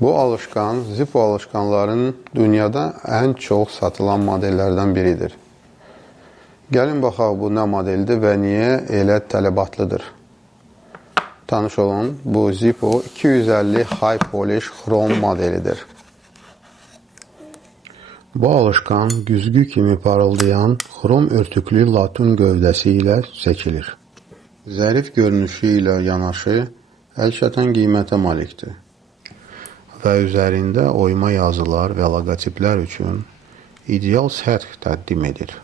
Bu alışkan, Zippo alışkanların dünyada ən çox satılan modellərdən biridir. Gəlin baxaq bu nə modeldir və niyə elə tələbatlıdır. Tanış olun, bu Zippo 250 High Polish Chrome modelidir. Bu alışkan güzgü kimi parıldayan xrom örtüklü latun gövdəsi ilə çəkilir. Zərif görünüşü ilə yanaşı əlçatan qiymətə malikdir və üzərində oyma yazılar və loqotiplər üçün ideal səth təqdim edir.